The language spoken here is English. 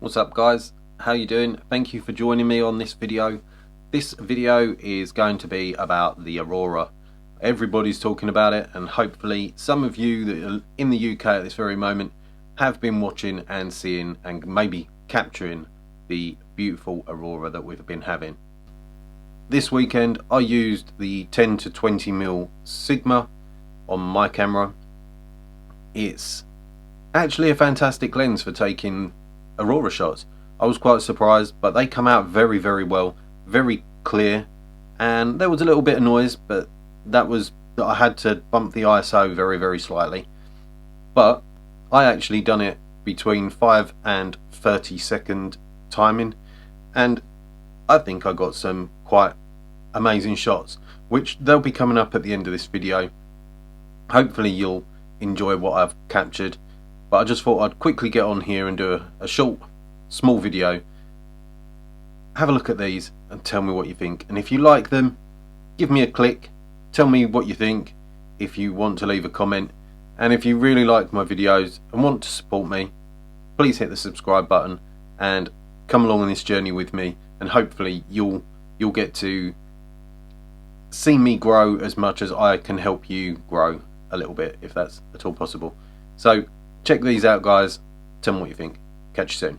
What's up guys, how you doing? Thank you for joining me on this video. This video is going to be about the Aurora. Everybody's talking about it, and hopefully some of you that are in the UK at this very moment have been watching and seeing and maybe capturing the beautiful Aurora that we've been having. This weekend I used the 10 to 20mm Sigma on my camera. It's actually a fantastic lens for taking Aurora shots. I was quite surprised, but they come out very well, very clear, and there was a little bit of noise, but that I had to bump the ISO very slightly. But I actually done it between 5 and 30-second timing, and I think I got some quite amazing shots, which they'll be coming up at the end of this video. Hopefully you'll enjoy what I've captured, but I just thought I'd quickly get on here and do a short, small video. Have a look at these and tell me what you think, and if you like them, give me a click, tell me what you think if you want to leave a comment, and if you really like my videos and want to support me, please hit the subscribe button and come along on this journey with me, and hopefully you'll get to see me grow as much as I can help you grow a little bit, if that's at all possible. So check these out guys, tell me what you think. Catch you soon.